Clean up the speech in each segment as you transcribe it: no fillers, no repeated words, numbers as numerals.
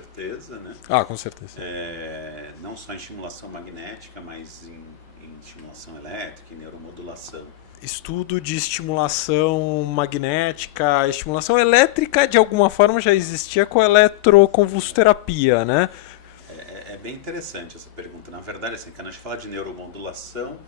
certeza, né? Ah, com certeza. Não só em estimulação magnética, mas em estimulação elétrica, em neuromodulação. Estudo de estimulação magnética, estimulação elétrica de alguma forma já existia com a eletroconvulsoterapia, né? É bem interessante essa pergunta. Na verdade, assim, quando a gente fala de neuromodulação,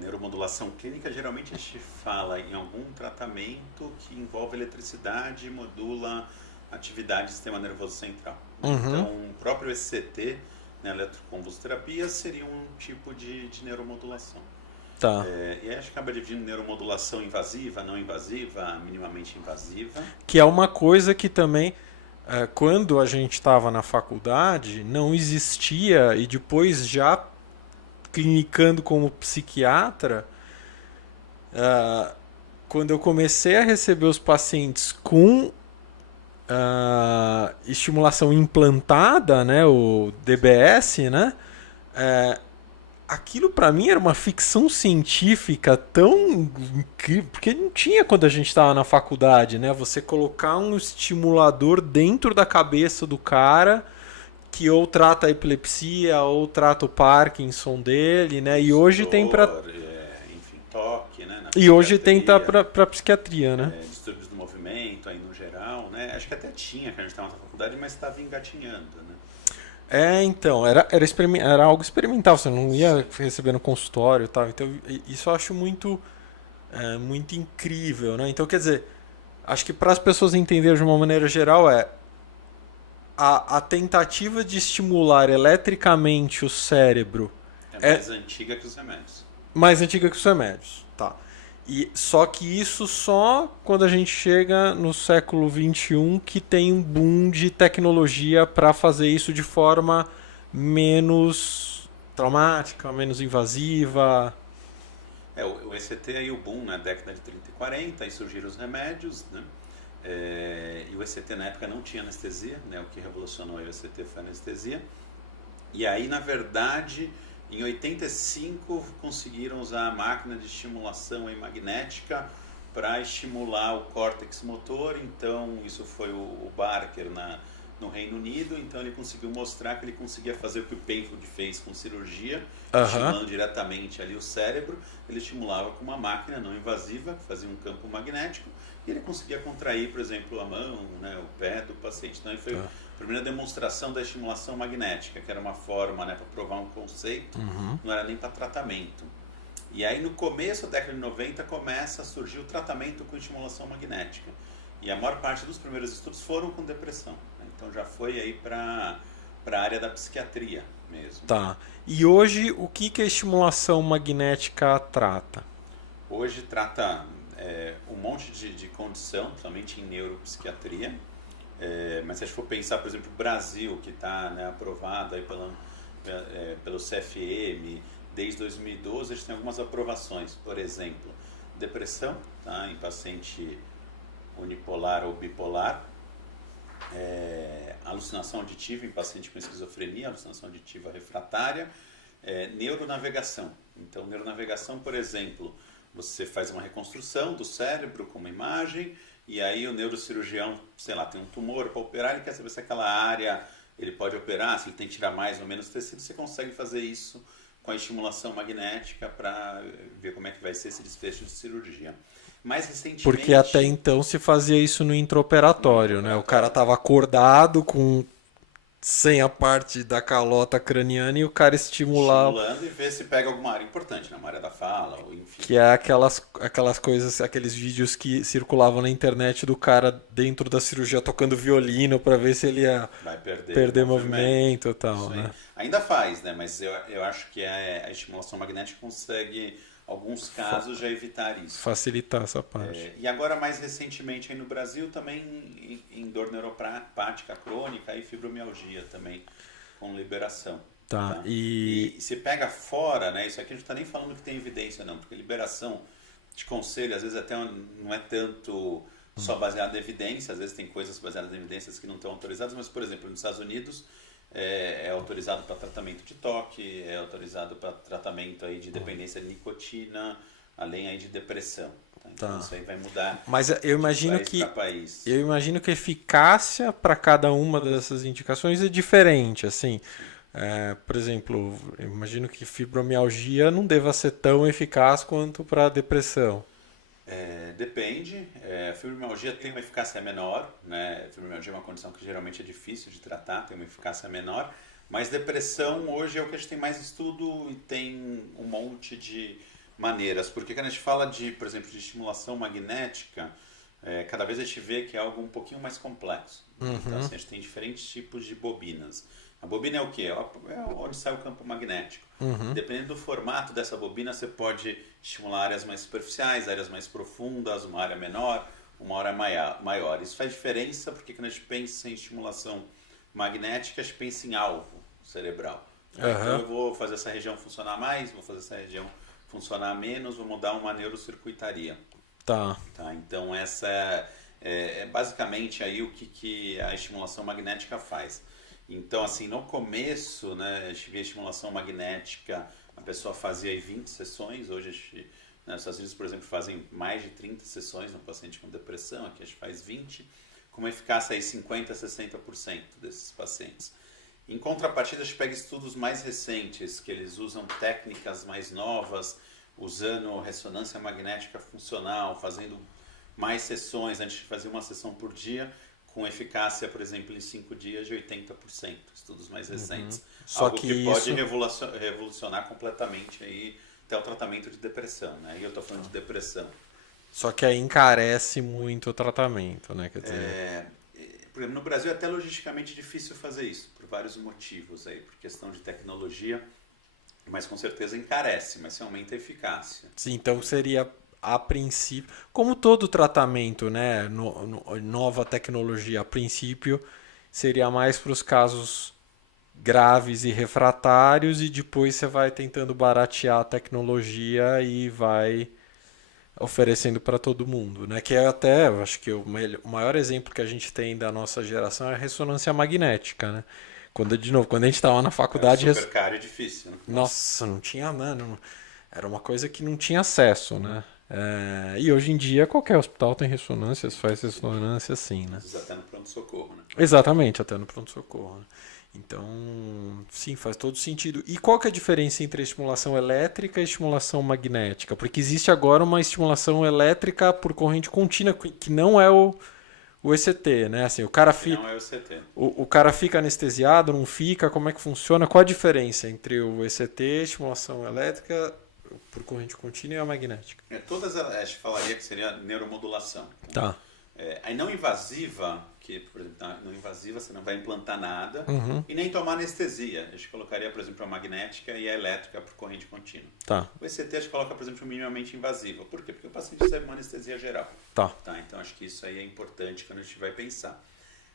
neuromodulação clínica, geralmente a gente fala em algum tratamento que envolve eletricidade e modula atividade do sistema nervoso central. Então, o próprio ECT, né, eletroconvulsoterapia, seria um tipo de neuromodulação. Tá. E aí a gente acaba dividindo neuromodulação invasiva, não invasiva, minimamente invasiva. Que é uma coisa que também, quando a gente estava na faculdade, não existia, e depois já clinicando como psiquiatra, quando eu comecei a receber os pacientes com estimulação implantada, né, o DBS, né, aquilo para mim era uma ficção científica tão incrível, porque não tinha quando a gente estava na faculdade, né? Você colocar um estimulador dentro da cabeça do cara que ou trata a epilepsia ou trata o Parkinson dele, né? E hoje tem para enfim, toque, né? e hoje tem para psiquiatria, né? Distúrbios do movimento, aí no geral, né? Acho que até tinha, que a gente estava na faculdade, mas estava engatinhando, né? Então, era algo experimental, você não ia receber no consultório e tal. Então, isso eu acho muito incrível, né? Então, quer dizer, acho que para as pessoas entenderem de uma maneira geral a tentativa de estimular eletricamente o cérebro É mais antiga que os remédios. mais antiga que os remédios, tá? Só que isso só quando a gente chega no século XXI que tem um boom de tecnologia para fazer isso de forma menos traumática, menos invasiva. O ECT aí, o boom na década de 30 e 40, aí surgiram os remédios, né? E o ECT na época não tinha anestesia, né? O que revolucionou o ECT foi a anestesia. E aí, na verdade, em 85 conseguiram usar a máquina de estimulação magnética para estimular o córtex motor. Então, isso foi o Barker no Reino Unido. Então, ele conseguiu mostrar que ele conseguia fazer o que o Penfield fez com cirurgia, estimulando diretamente ali o cérebro. Ele estimulava com uma máquina não invasiva, que fazia um campo magnético, e ele conseguia contrair, por exemplo, a mão, né, o pé do paciente. Então, foi a primeira demonstração da estimulação magnética, que era uma forma, né, para provar um conceito, não era nem para tratamento. E aí, no começo da década de 90, começa a surgir o tratamento com estimulação magnética. E a maior parte dos primeiros estudos foram com depressão. Então, já foi aí para a área da psiquiatria mesmo. Tá. E hoje, o que a estimulação magnética trata? Hoje trata um monte de condição, principalmente em neuropsiquiatria. Mas se a gente for pensar, por exemplo, o Brasil, que está, né, aprovado aí pelo CFM, desde 2012 a gente tem algumas aprovações. Por exemplo, depressão, tá, em paciente unipolar ou bipolar, alucinação auditiva em paciente com esquizofrenia, alucinação auditiva refratária, neuronavegação. Então, neuronavegação, por exemplo, você faz uma reconstrução do cérebro com uma imagem, e aí o neurocirurgião, sei lá, tem um tumor para operar, ele quer saber se aquela área ele pode operar, se ele tem que tirar mais ou menos tecido. Você consegue fazer isso com a estimulação magnética para ver como é que vai ser esse desfecho de cirurgia. Mais recentemente... Porque até então se fazia isso no intraoperatório, né? O cara estava acordado sem a parte da calota craniana e o cara estimulando e ver se pega alguma área importante, né? Uma área da fala, ou enfim. Que é aquelas coisas, aqueles vídeos que circulavam na internet do cara dentro da cirurgia tocando violino para ver se ele ia perder movimento e tal, né? Ainda faz, né? Mas eu acho que a estimulação magnética consegue, alguns casos, já evitar isso. Facilitar essa parte. E agora, mais recentemente, aí no Brasil, também em dor neuropática crônica e fibromialgia também, com liberação. Tá. E se pega fora, né? Isso aqui a gente não está nem falando que tem evidência, não, porque liberação de conselho, às vezes até não é tanto só baseada em evidência, às vezes tem coisas baseadas em evidências que não estão autorizadas, mas, por exemplo, nos Estados Unidos é autorizado para tratamento de toque, é autorizado para tratamento aí de dependência de nicotina, além aí de depressão. Tá? Então isso aí vai mudar Mas eu imagino de país que para país. eu imagino que a eficácia para cada uma dessas indicações é diferente, assim. Por exemplo, eu imagino que fibromialgia não deva ser tão eficaz quanto para depressão. Depende. A fibromialgia tem uma eficácia menor, né? A fibromialgia é uma condição que geralmente é difícil de tratar, tem uma eficácia menor. Mas depressão hoje é o que a gente tem mais estudo e tem um monte de maneiras. Porque quando a gente fala de, por exemplo, de estimulação magnética, cada vez a gente vê que é algo um pouquinho mais complexo. Então assim, a gente tem diferentes tipos de bobinas. A bobina é o quê? É onde sai o campo magnético. Dependendo do formato dessa bobina, você pode estimular áreas mais superficiais, áreas mais profundas, uma área menor, uma área maior. Isso faz diferença porque quando a gente pensa em estimulação magnética, a gente pensa em alvo cerebral. Então eu vou fazer essa região funcionar mais, vou fazer essa região funcionar menos, vou mudar uma neurocircuitaria. Tá. Então essa é basicamente aí o que a estimulação magnética faz. Então, assim, no começo, né, a gente via estimulação magnética, a pessoa fazia aí 20 sessões, hoje a gente, nos Estados Unidos, por exemplo, fazem mais de 30 sessões no paciente com depressão, aqui a gente faz 20, com uma eficácia aí 50% a 60% desses pacientes. Em contrapartida, a gente pega estudos mais recentes, que eles usam técnicas mais novas, usando ressonância magnética funcional, fazendo mais sessões, antes de fazer uma sessão por dia, com eficácia, por exemplo, em 5 dias de 80%, estudos mais recentes. Só Algo que pode revolucionar completamente aí, até o tratamento de depressão, né? E eu estou falando de depressão. Só que aí encarece muito o tratamento, né? Quer dizer... Por exemplo, no Brasil é até logisticamente difícil fazer isso, por vários motivos aí, por questão de tecnologia, mas com certeza encarece, mas se aumenta a eficácia. Sim, então seria a princípio, como todo tratamento, né, nova tecnologia, a princípio seria mais para os casos graves e refratários e depois você vai tentando baratear a tecnologia e vai oferecendo para todo mundo, né? Que é até, eu acho que o maior exemplo que a gente tem da nossa geração é a ressonância magnética, né? Quando a gente estava na faculdade... É super caro e difícil, né? Nossa, não tinha, mano, era uma coisa que não tinha acesso, né? E hoje em dia qualquer hospital tem ressonâncias, faz ressonância assim, né? Até no pronto-socorro, né? Exatamente, até no pronto-socorro. Né? Então, sim, faz todo sentido. E qual que é a diferença entre a estimulação elétrica e a estimulação magnética? Porque existe agora uma estimulação elétrica por corrente contínua, que não é o ECT, né? Assim, o cara não é o ECT. O cara fica anestesiado, não fica? Como é que funciona? Qual a diferença entre o ECT, estimulação elétrica por corrente contínua e a magnética? Todas a gente falaria que seria neuromodulação. Tá. A não invasiva, que por exemplo, na não invasiva você não vai implantar nada Uhum. e nem tomar anestesia. A gente colocaria, por exemplo, a magnética e a elétrica por corrente contínua. Tá. O ECT a gente coloca, por exemplo, minimamente invasiva. Por quê? Porque o paciente recebe uma anestesia geral. Tá. Então acho que isso aí é importante quando a gente vai pensar.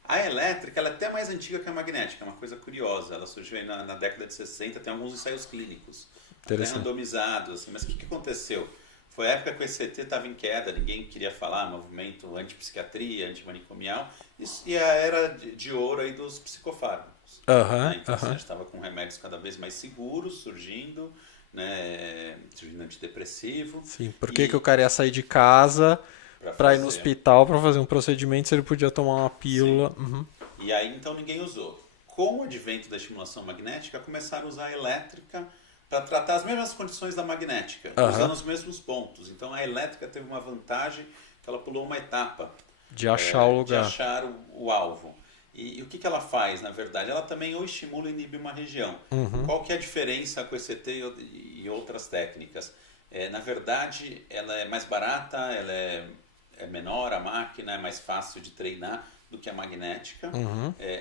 A elétrica ela é até mais antiga que a magnética, é uma coisa curiosa. Ela surgiu aí na década de 60, tem alguns ensaios clínicos, até randomizados. Assim. Mas o que aconteceu? Foi a época que o ECT estava em queda, ninguém queria falar, movimento antipsiquiatria, antimanicomial, e a era de ouro aí dos psicofármacos. Então a gente estava com remédios cada vez mais seguros surgindo, né, surgindo antidepressivo. Sim, por que o cara ia sair de casa para ir no hospital para fazer um procedimento se ele podia tomar uma pílula? Uhum. E aí então ninguém usou. Com o advento da estimulação magnética, começaram a usar a elétrica para tratar as mesmas condições da magnética, usando os mesmos pontos. Então a elétrica teve uma vantagem que ela pulou uma etapa. De achar o lugar. De achar o alvo. E o que ela faz, na verdade? Ela também ou estimula ou inibe uma região. Qual que é a diferença com o ECT e outras técnicas? Na verdade, ela é mais barata, ela é menor, a máquina é mais fácil de treinar do que a magnética.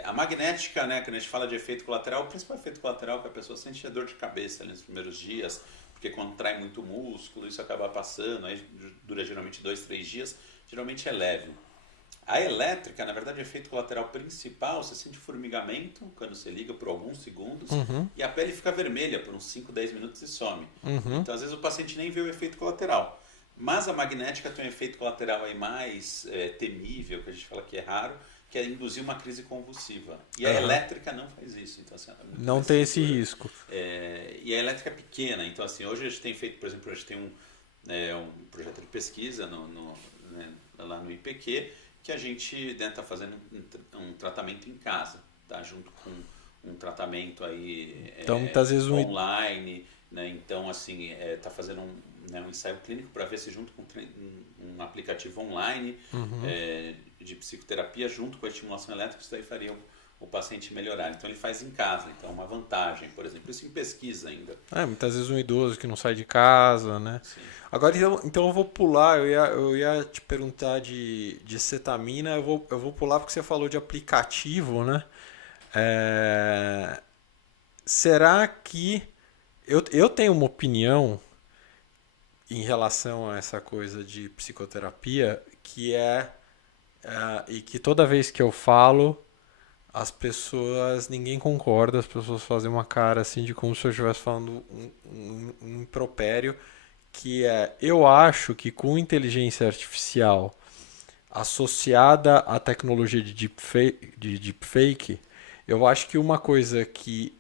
A magnética, né, quando a gente fala de efeito colateral, o principal efeito colateral que a pessoa sente é dor de cabeça ali nos primeiros dias, porque contrai muito músculo, isso acaba passando, aí dura geralmente 2, 3 dias, geralmente é leve. A elétrica, na verdade, o efeito colateral principal, você sente formigamento quando você liga por alguns segundos e a pele fica vermelha por uns 5, 10 minutos e some. Então, às vezes, o paciente nem vê o efeito colateral. Mas a magnética tem um efeito colateral aí mais temível, que a gente fala que é raro, que é induzir uma crise convulsiva. E a elétrica não faz isso. Então, assim, não tem esse risco. E a elétrica é pequena. Então, assim, hoje a gente tem feito, por exemplo, a gente tem um projeto de pesquisa né, lá no IPQ, que a gente está fazendo um tratamento em casa, tá? Junto com um tratamento aí Então, muitas vezes online, né? Então, assim, está fazendo um ensaio clínico para ver se junto com um aplicativo online de psicoterapia, junto com a estimulação elétrica, isso daí faria o paciente melhorar. Então ele faz em casa, então é uma vantagem, por exemplo. Isso em pesquisa ainda. muitas vezes um idoso que não sai de casa, né? Sim. Agora, então eu vou pular, eu ia te perguntar de cetamina, eu vou pular porque você falou de aplicativo, né? Será que... Eu tenho uma opinião em relação a essa coisa de psicoterapia, que e que toda vez que eu falo, as pessoas, ninguém concorda, as pessoas fazem uma cara assim de como se eu estivesse falando um impropério, que eu acho que com inteligência artificial associada à tecnologia de deepfake, eu acho que uma coisa que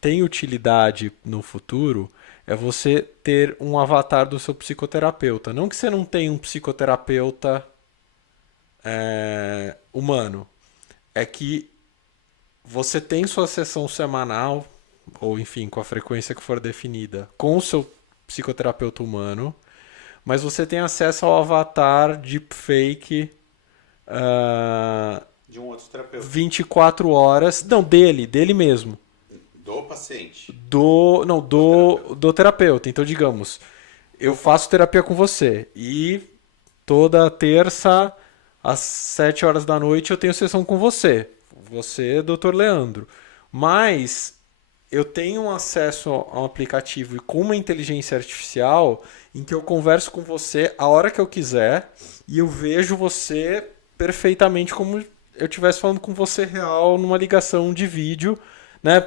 tem utilidade no futuro é você ter um avatar do seu psicoterapeuta. Não que você não tenha um psicoterapeuta humano, é que você tem sua sessão semanal, ou enfim, com a frequência que for definida, com o seu psicoterapeuta humano, mas você tem acesso ao avatar deepfake de um outro terapeuta. 24 horas. Não, dele mesmo. Do paciente. Do terapeuta. Então, digamos, eu faço terapia com você e toda terça às 7 horas da noite eu tenho sessão com você. Você, Dr. Leandro. Mas eu tenho um acesso a um aplicativo e com uma inteligência artificial em que eu converso com você a hora que eu quiser e eu vejo você perfeitamente como eu estivesse falando com você real numa ligação de vídeo, né,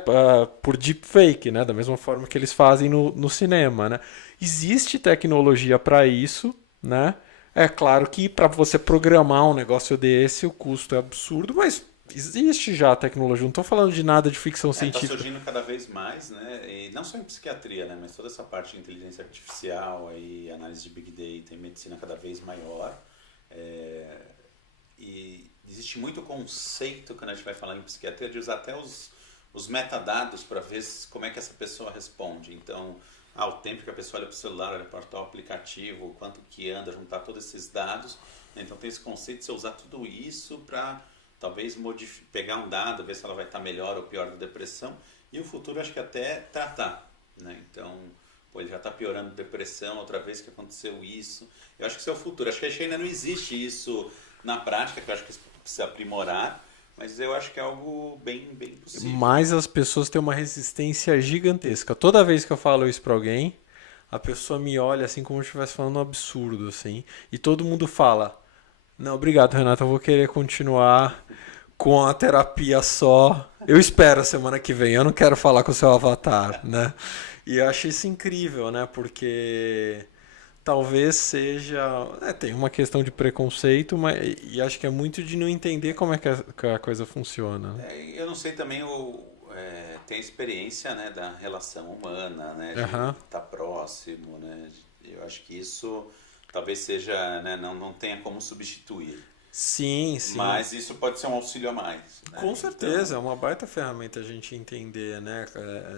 por deepfake, né, da mesma forma que eles fazem no cinema, né? Existe tecnologia para isso, né? É claro que para você programar um negócio desse o custo é absurdo, mas existe já a tecnologia. Não estou falando de nada de ficção científica. Está surgindo cada vez mais, né? E não só em psiquiatria, né? Mas toda essa parte de inteligência artificial, aí, análise de Big Data, em medicina cada vez maior. E existe muito conceito, quando a gente vai falar em psiquiatria, de usar até os metadados para ver como é que essa pessoa responde. Então, o tempo que a pessoa olha para o celular, olha para o aplicativo, o quanto que anda, juntar todos esses dados. Né? Então, tem esse conceito de você usar tudo isso para talvez pegar um dado, ver se ela vai estar melhor ou pior da depressão. E o futuro, acho que até tratar. Né? Então, ele já está piorando depressão, outra vez que aconteceu isso. Eu acho que isso é o futuro. Acho que ainda não existe isso na prática, que eu acho que isso precisa aprimorar. Mas eu acho que é algo bem possível. Mas as pessoas têm uma resistência gigantesca. Toda vez que eu falo isso para alguém, a pessoa me olha assim como se eu estivesse falando um absurdo, assim. E todo mundo fala: não, obrigado, Renato, eu vou querer continuar com a terapia só. Eu espero a semana que vem, eu não quero falar com o seu avatar, né? E eu achei isso incrível, né? Porque talvez seja... tem uma questão de preconceito, e acho que é muito de não entender como é que a coisa funciona. Né? Eu não sei também, tem a experiência, né, da relação humana, né, de estar próximo, né? Eu acho que isso talvez seja, né, não tenha como substituir. Sim. Mas isso pode ser um auxílio a mais. Né? Com certeza, é uma baita ferramenta a gente entender, né?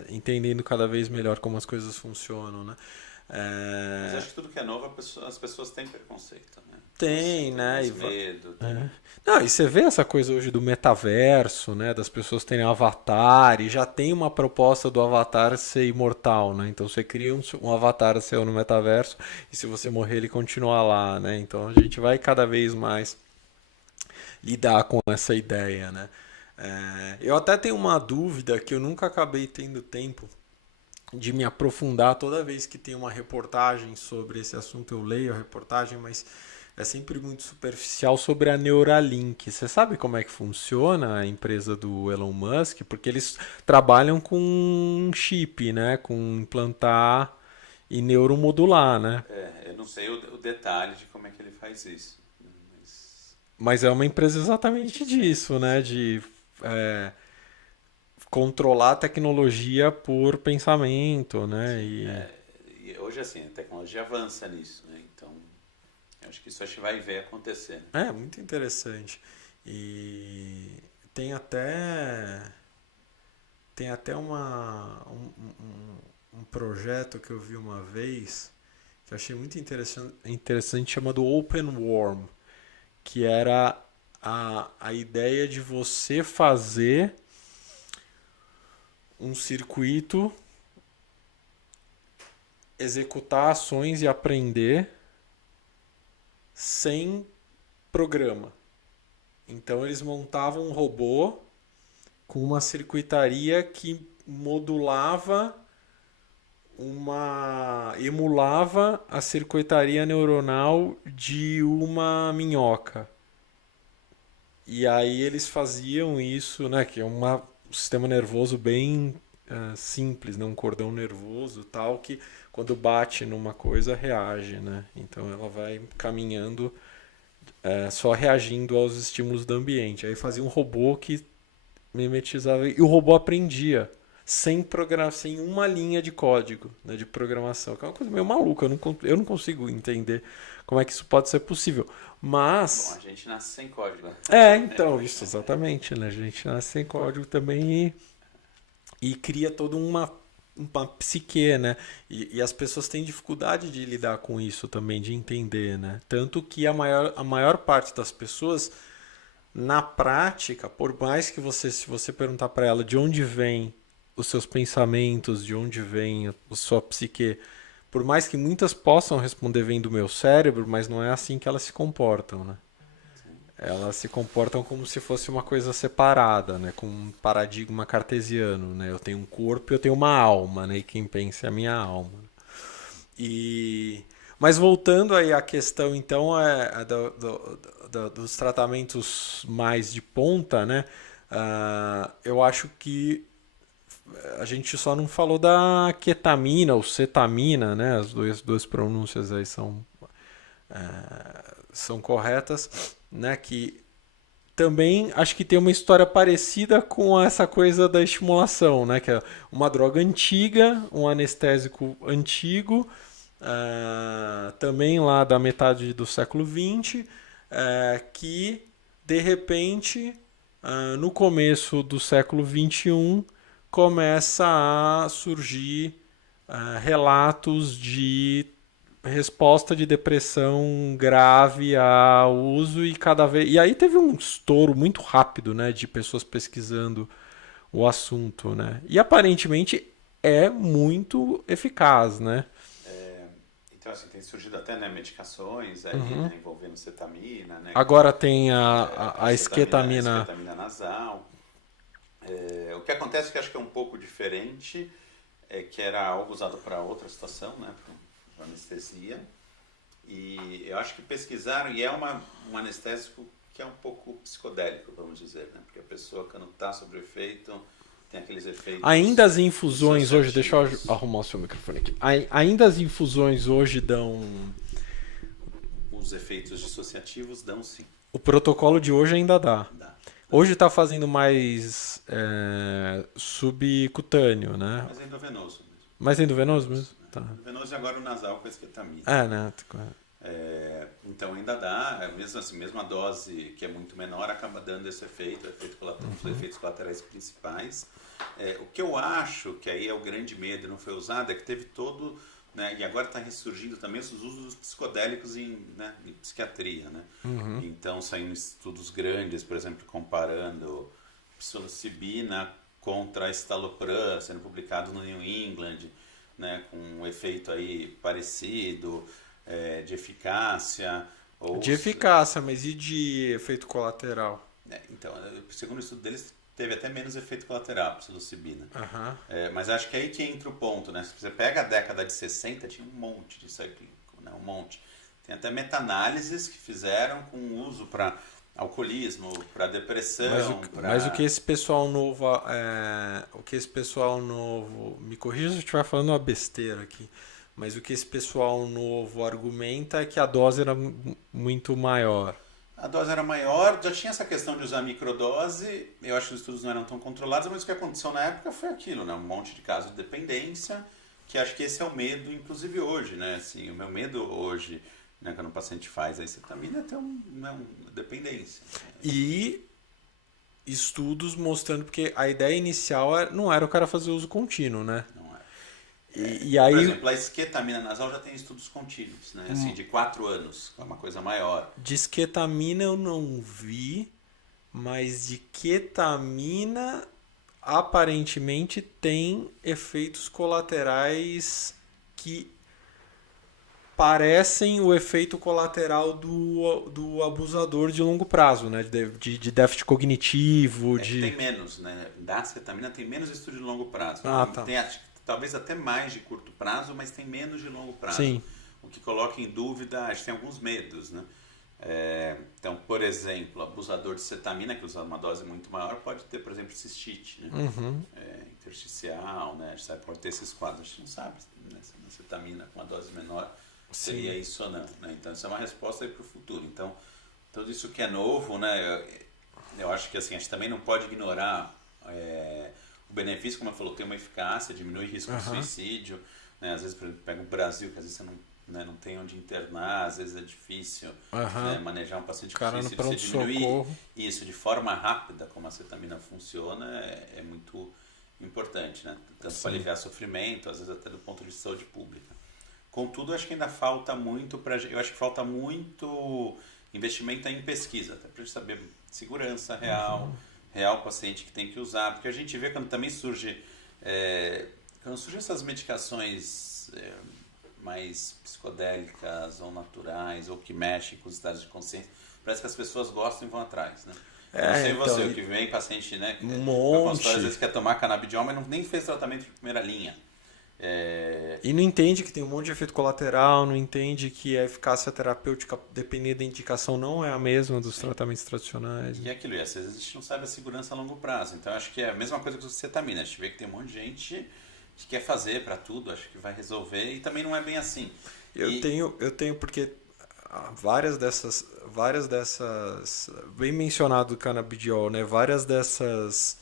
Entendendo cada vez melhor como as coisas funcionam, né? Mas acho que tudo que é novo, as pessoas têm preconceito, né? Tem, né? Medo. Não, e você vê essa coisa hoje do metaverso, né? Das pessoas terem avatar, e já tem uma proposta do avatar ser imortal, né? Então você cria um avatar seu no metaverso, e se você morrer ele continua lá, né? Então a gente vai cada vez mais lidar com essa ideia, né? Eu até tenho uma dúvida que eu nunca acabei tendo tempo de me aprofundar. Toda vez que tem uma reportagem sobre esse assunto eu leio a reportagem, mas é sempre muito superficial, sobre a Neuralink. Você sabe como é que funciona a empresa do Elon Musk? Porque eles trabalham com um chip, né? Com implantar e neuromodular, né? Eu não sei o detalhe de como é que ele faz isso. Mas é uma empresa exatamente disso, né? De controlar a tecnologia por pensamento, né? hoje assim, a tecnologia avança nisso, né? Então, eu acho que isso a gente vai ver acontecer. Né? É, muito interessante. E tem até, tem até um projeto que eu vi uma vez que eu achei muito interessante chamado Open Worm, que era a ideia de você fazer um circuito, executar ações e aprender sem programa. Então eles montavam um robô com uma circuitaria que emulava a circuitaria neuronal de uma minhoca. E aí eles faziam isso, né, que é um sistema nervoso bem simples, né, um cordão nervoso tal, que quando bate numa coisa reage, né? Então ela vai caminhando só reagindo aos estímulos do ambiente. Aí fazia um robô que mimetizava e o robô aprendia sem uma linha de código, né, de programação, que é uma coisa meio maluca. Eu não consigo entender como é que isso pode ser possível. Mas. Bom, a gente nasce sem código. Então, isso, exatamente, né? A gente nasce sem código também e cria toda uma psique, né? E as pessoas têm dificuldade de lidar com isso também, de entender, né? Tanto que a maior parte das pessoas, na prática, por mais que se você perguntar para ela de onde vem os seus pensamentos, de onde vem a sua psique, por mais que muitas possam responder vem do meu cérebro, mas não é assim que elas se comportam, né? Elas se comportam como se fosse uma coisa separada, né? Com um paradigma cartesiano, né? Eu tenho um corpo e eu tenho uma alma, né? E quem pensa é a minha alma. Mas voltando aí à questão, então, dos tratamentos mais de ponta, né? Eu acho que a gente só não falou da ketamina ou cetamina, né? As duas pronúncias aí são corretas, né? Que também acho que tem uma história parecida com essa coisa da estimulação, né? Que é uma droga antiga, um anestésico antigo, também lá da metade do século XX, que de repente, no começo do século XXI, começa a surgir relatos de resposta de depressão grave ao uso e aí teve um estouro muito rápido, né, de pessoas pesquisando o assunto, né? E aparentemente é muito eficaz, né? Então assim, tem surgido até, né, medicações aí, né, envolvendo cetamina, né? Agora tem a esquetamina. Esquetamina nasal. O que acontece que acho que é um pouco diferente, que era algo usado para outra situação, né, para anestesia, e eu acho que pesquisaram, e é um anestésico que é um pouco psicodélico, vamos dizer, né, porque a pessoa quando está sob o efeito, tem aqueles efeitos... Ainda as infusões hoje, deixa eu arrumar o seu microfone aqui, ainda as infusões hoje dão... Os efeitos dissociativos dão sim. O protocolo de hoje ainda dá. Hoje está fazendo mais subcutâneo, né? Mas endovenoso mesmo. Mais endovenoso mesmo? Tá. Endovenoso e agora o nasal com a esquetamina. Né? Então ainda dá, mesmo a dose que é muito menor acaba dando esse efeito os efeitos colaterais principais. O que eu acho que aí é o grande medo e não foi usado é que teve todo... Né, e agora está ressurgindo também os usos dos psicodélicos em psiquiatria, né? Então saindo estudos grandes, por exemplo, comparando psilocibina contra estalopram, sendo publicado no New England, né, com um efeito aí parecido, de eficácia. De eficácia, mas e de efeito colateral? Então, segundo o estudo deles, teve até menos efeito colateral, psilocibina. Mas acho que é aí que entra o ponto, né? Se você pega a década de 60, tinha um monte de ensaio clínico, né? Um monte. Tem até meta-análises que fizeram com uso para alcoolismo, para depressão. Mas o que esse pessoal novo, me corrija se eu estiver falando uma besteira aqui, mas o que esse pessoal novo argumenta é que a dose era muito maior. A dose era maior, já tinha essa questão de usar microdose, eu acho que os estudos não eram tão controlados, mas o que aconteceu na época foi aquilo, né? Um monte de casos de dependência, que acho que esse é o medo, inclusive hoje, né? Assim, o meu medo hoje, né, quando o paciente faz a acetamina, é ter uma dependência. E estudos mostrando, porque a ideia inicial não era o cara fazer uso contínuo, né? Não é. E Por aí, exemplo, a esquetamina nasal já tem estudos contínuos, né? Assim, de 4 anos, é uma coisa maior. de esquetamina eu não vi, mas de ketamina aparentemente tem efeitos colaterais que parecem o efeito colateral do abusador de longo prazo, né? De déficit cognitivo, É que tem menos, né? Da acetamina tem menos estudo de longo prazo. Ah, tá. Tem talvez até mais de curto prazo, mas tem menos de longo prazo. Sim. O que coloca em dúvida, acho que tem alguns medos, né? Então, por exemplo, abusador de cetamina, que usa uma dose muito maior, pode ter, por exemplo, cistite, né? Intersticial, né? A gente sabe, pode ter esses quadros. A gente não sabe, né? Se a cetamina com uma dose menor seria isso ou não, né? Então, isso é uma resposta para o futuro. Então, tudo isso que é novo, né? Eu acho que assim, a gente também não pode ignorar o benefício, como eu falou, tem uma eficácia, diminui o risco de suicídio, né? Às vezes, por exemplo, pega o Brasil, que às vezes você não tem onde internar, às vezes é difícil né, manejar um paciente com suicídio. Você diminuir isso de forma rápida, como a cetamina funciona, é muito importante, né? Tanto para aliviar sofrimento, às vezes até do ponto de vista de saúde pública. Contudo, acho que ainda falta muito eu acho que falta muito investimento em pesquisa, até para a gente saber segurança real paciente que tem que usar, porque a gente vê quando também surgem essas medicações mais psicodélicas ou naturais ou que mexem com os estados de consciência, parece que as pessoas gostam e vão atrás, né? Não sei você, o que vem paciente, né? Monte. Às vezes quer tomar canabidiol, mas nem fez tratamento de primeira linha. E não entende que tem um monte de efeito colateral, não entende que a eficácia terapêutica, dependendo da indicação, não é a mesma dos tratamentos tradicionais. E aquilo, e às vezes a gente não sabe a segurança a longo prazo. Então acho que é a mesma coisa que a cetamina. A gente vê que tem um monte de gente que quer fazer para tudo, acho que vai resolver, e também não é bem assim. Eu tenho porque várias dessas, bem mencionado o canabidiol, né? Várias dessas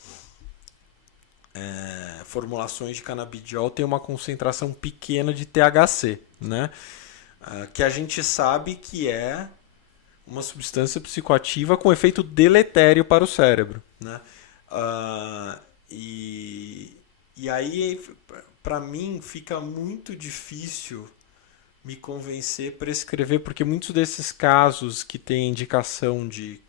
formulações de canabidiol tem uma concentração pequena de THC, né? Que a gente sabe que é uma substância psicoativa com efeito deletério para o cérebro, né? E aí, para mim, fica muito difícil me convencer a prescrever, porque muitos desses casos que têm indicação de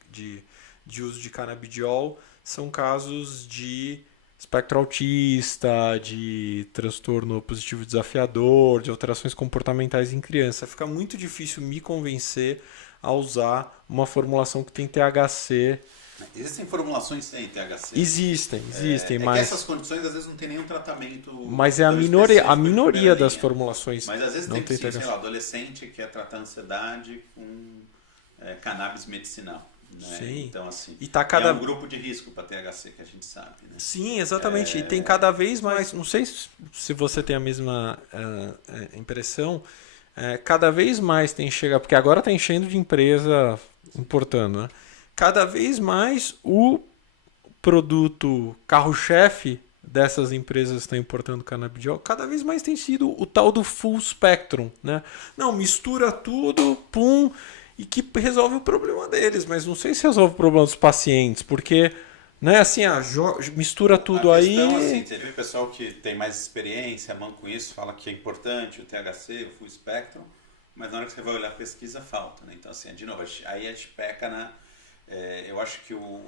uso de canabidiol são casos de espectro autista, de transtorno positivo desafiador, de alterações comportamentais em criança. Fica muito difícil me convencer a usar uma formulação que tem THC. Existem formulações sem THC? Existem, mas... que essas condições às vezes não tem nenhum tratamento. Mas é a minoria das formulações. Mas às vezes não tem, tem sei lá, adolescente que quer tratar ansiedade com cannabis medicinal. Né? Sim. Então, assim, e tá é um grupo de risco para THC que a gente sabe. Né? Sim, exatamente. E tem cada vez mais, não sei se você tem a mesma impressão, cada vez mais tem chegado, porque agora está enchendo de empresa importando, né? Cada vez mais o produto carro-chefe dessas empresas que estão importando canabidiol, cada vez mais tem sido o tal do full spectrum, né? Não, mistura tudo, pum, e que resolve o problema deles, mas não sei se resolve o problema dos pacientes, porque, né, assim, mistura tudo aí. Assim, você vê o pessoal que tem mais experiência, mão com isso, fala que é importante o THC, o full spectrum, mas na hora que você vai olhar a pesquisa, falta, né? Então, assim, de novo, aí a gente peca na... eu acho que o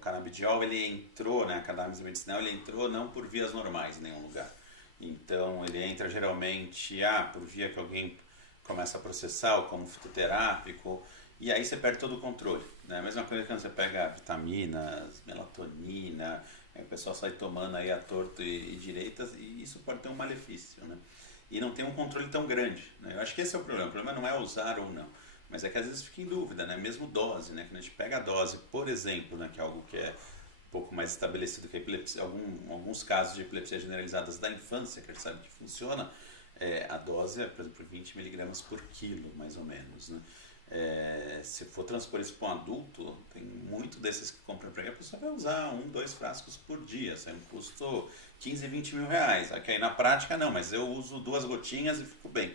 canabidiol, ele entrou, né, a cannabis medicinal, ele entrou não por vias normais em nenhum lugar. Então, ele entra geralmente por via que alguém começa a processar, ou como fitoterápico, e aí você perde todo o controle. Né? A mesma coisa quando você pega vitaminas, melatonina, o pessoal sai tomando aí a torto e direitas, e isso pode ter um malefício. Né? E não tem um controle tão grande. Né? Eu acho que esse é o problema. O problema não é usar ou não. Mas é que às vezes fica em dúvida, né? Mesmo dose, né? Quando a gente pega a dose, por exemplo, né? Que é algo que é um pouco mais estabelecido que a epilepsia, alguns casos de epilepsia generalizadas da infância, que a gente sabe que funciona, a dose é, por exemplo, 20 mg por quilo, mais ou menos, né? Se for transpor isso para um adulto, tem muito desses que compram para ele, a pessoa vai usar 2 frascos por dia, sai um custo 15, 20 mil reais. Aqui aí na prática não, mas eu uso 2 gotinhas e fico bem.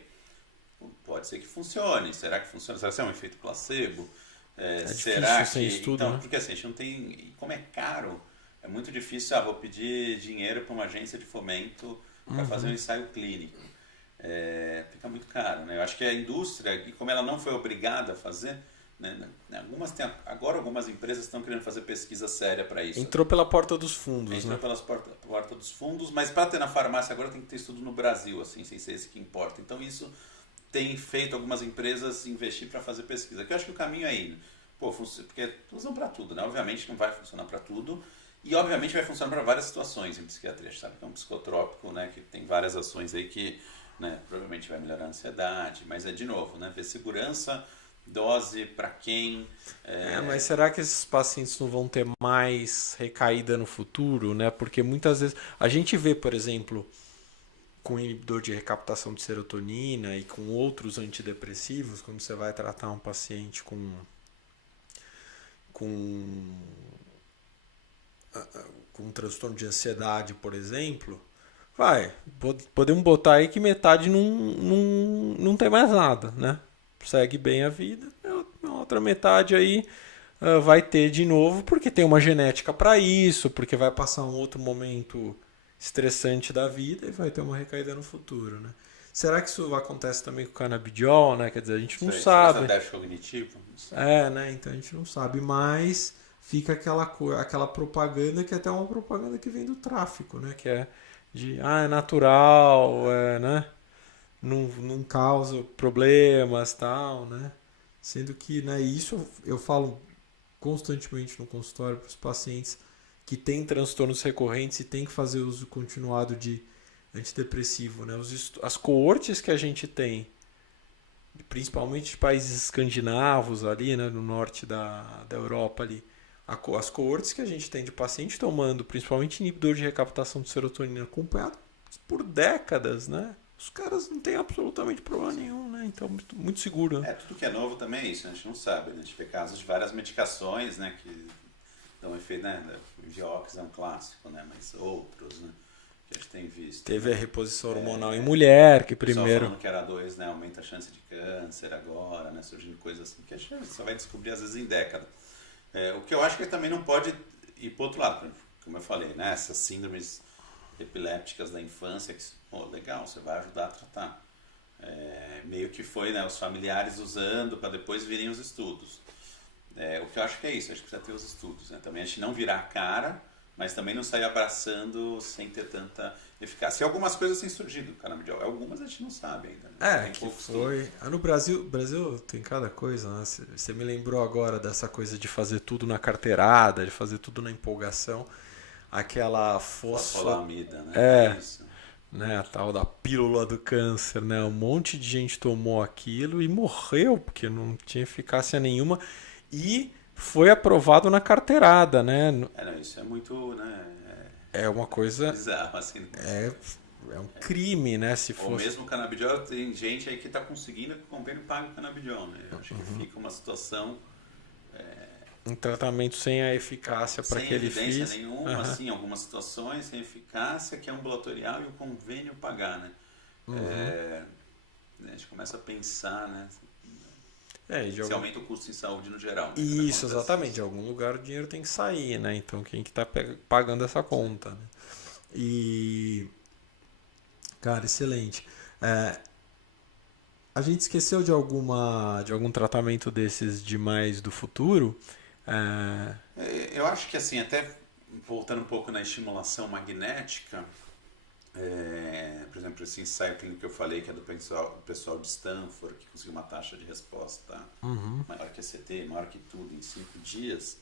Pode ser que funcione. Será que funciona? Será que é um efeito placebo? Será que... estudo, então, né? porque assim, a gente não tem... E como é caro, é muito difícil, vou pedir dinheiro para uma agência de fomento para fazer um ensaio clínico. Fica muito caro, né? Eu acho que a indústria, e como ela não foi obrigada a fazer, né, agora algumas empresas estão querendo fazer pesquisa séria para isso. Entrou pela porta dos fundos, Entrou né? pela porta dos fundos, mas para ter na farmácia agora tem que ter estudo no Brasil, assim, sem ser esse que importa. Então isso tem feito algumas empresas investir para fazer pesquisa. Que eu acho que o caminho é ir. Porque usam para tudo, né? Obviamente não vai funcionar para tudo. E obviamente vai funcionar para várias situações em psiquiatria. Sabe que é um psicotrópico, né? Que tem várias ações aí que, né, provavelmente vai melhorar a ansiedade. Mas de novo, né? Ver segurança, dose, para quem. Mas será que esses pacientes não vão ter mais recaída no futuro, né? Porque muitas vezes a gente vê, por exemplo, com inibidor de recaptação de serotonina e com outros antidepressivos, quando você vai tratar um paciente com com um transtorno de ansiedade, por exemplo, podemos botar aí que metade não tem mais nada, né? Segue bem a vida, a outra metade aí vai ter de novo, porque tem uma genética para isso, porque vai passar um outro momento estressante da vida e vai ter uma recaída no futuro, né? Será que isso acontece também com o canabidiol, né? Quer dizer, a gente não sabe. Déficit cognitivo? Não sei. Né? Então a gente não sabe, mas fica aquela propaganda que é até uma propaganda que vem do tráfico, né? Que é de, é natural, né? Não causa problemas, tal, né? Sendo que, né, isso eu falo constantemente no consultório para os pacientes que têm transtornos recorrentes e têm que fazer uso continuado de antidepressivo, né? As coortes que a gente tem, principalmente de países escandinavos ali, né, no norte da Europa ali, as coortes que a gente tem de paciente tomando, principalmente inibidor de recaptação de serotonina, acompanhado por décadas, né? Os caras não têm absolutamente problema nenhum, né? Então, muito seguro. Né? Tudo que é novo também é isso, né? A gente não sabe, né? A gente vê casos de várias medicações, né, que dão efeito, né? O Vioxx é um clássico, né? Mas outros, né? Que a gente tem visto. Teve a reposição hormonal em mulher, que primeiro... falando que era 2, né? Aumenta a chance de câncer agora, né? Surgindo coisas assim que a gente só vai descobrir às vezes em década. O que eu acho que também não pode ir para o outro lado, como eu falei, né? Essas síndromes epilépticas da infância, que, legal, você vai ajudar a tratar. Meio que foi, né, os familiares usando para depois virem os estudos. O que eu acho que é isso, acho que precisa ter os estudos. Né? Também a gente não virar a cara, mas também não sair abraçando sem ter tanta eficácia. E algumas coisas têm surgido, canabidiol. Algumas a gente não sabe ainda. Né? Que foi. No Brasil tem cada coisa, né? Você me lembrou agora dessa coisa de fazer tudo na carteirada, de fazer tudo na empolgação. Aquela fosfolamida, né? Isso. Né, a tal da pílula do câncer, né? Um monte de gente tomou aquilo e morreu, porque não tinha eficácia nenhuma. E foi aprovado na carteirada, né? Não, isso é muito, né? É uma coisa... bizarro, assim. É um crime, né? Se fosse... Ou mesmo o canabidiol, tem gente aí que está conseguindo que o convênio pague o canabidiol, né? Eu acho que fica uma situação... Um tratamento sem a eficácia para que ele fiz. Sem evidência nenhuma, assim, algumas situações sem eficácia, que é ambulatorial e o convênio pagar, né? A gente começa a pensar, né? Se aumenta o custo em saúde no geral. Né? Isso, exatamente. De algum lugar o dinheiro tem que sair, né? Então quem que está pagando essa conta, né? E... Cara, excelente. A gente esqueceu de algum tratamento desses demais do futuro? Eu acho que assim, até voltando um pouco na estimulação magnética, por exemplo, esse ensaio clínico que eu falei, que é do pessoal de Stanford, que conseguiu uma taxa de resposta maior que a CT, maior que tudo, em 5 dias,